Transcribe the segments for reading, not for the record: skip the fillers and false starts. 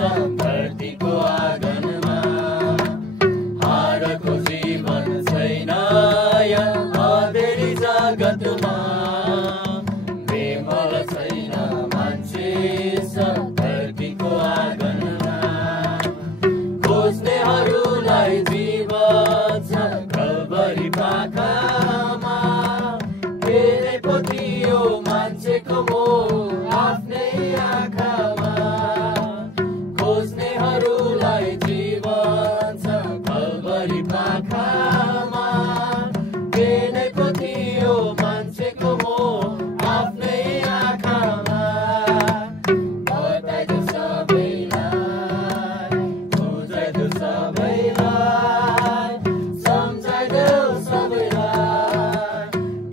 धरतीको आँगनमा हारको जीवन छैन यहाँ अँधेरी जगतमा बेमल छैन मान्छे धरतीको आँगनमा खोज्नेहरूलाई जीवन छ कल्वरी पाखामा के पो थियो मान्छेको मोह आफ्नै आँखामा खोज्नेहरूलाई जीवन छ कल्वरी पाखामा के पो थियो मान्छेको मोह आफ्नै आँखामा बताइदेऊ सबैलाई बुझाइदेऊ सबैलाई सम्झाइदेऊ सबैलाई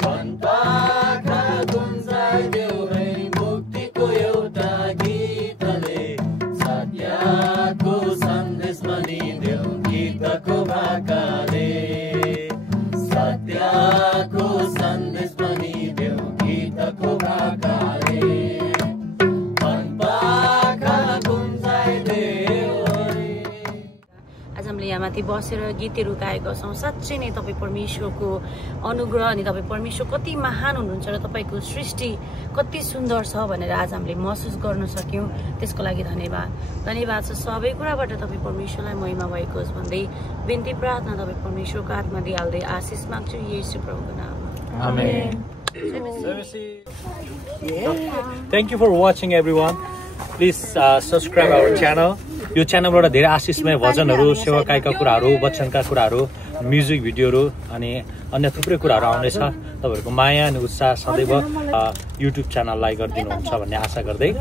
वनपाखा गुन्जाइदेऊ है मुक्तिको एउटा गीतले सत्यको सन्देश भनिदेऊ गीतको भाकाले सत्यको सन्देश भनिदेऊ गीतको भाकाले वनपाखा गुन्जाइदेऊ आज हामीले यहाँ माथि बसेर गीतहरू गाएका छौँ। साँच्चै नै तपाईँ परमेश्वरको अनुग्रह अनि तपाईँ परमेश्वर कति महान हुनुहुन्छ र तपाईँको सृष्टि कति सुन्दर छ भनेर आज हामीले महसुस गर्न सक्यौँ। त्यसको लागि धन्यवाद धन्यवाद छ सबै कुराबाट तपाईँ परमेश्वरलाई महिमा भएको होस् भन्दै बिन्ती प्रार्थना तपाईँ परमेश्वरको हातमा दिइहाल्दै आशिष माग्छु येशू प्रभुको नाममा Amen. Thank you for watching everyone. Please subscribe our channel. यो च्यानलबाट धेरै आशिषमय भजनहरू सेवाकाईका कुराहरू वचनका कुराहरू म्युजिक भिडियोहरू अनि अन्य थुप्रै कुराहरू आउनेछ। तपाईहरुको माया अनि उत्साह सदैव युट्युब च्यानललाई गरिदिनुहुन्छ भन्ने आशा गर्दै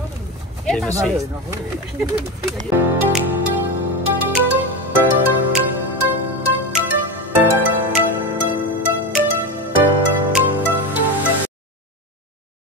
जय मसीह।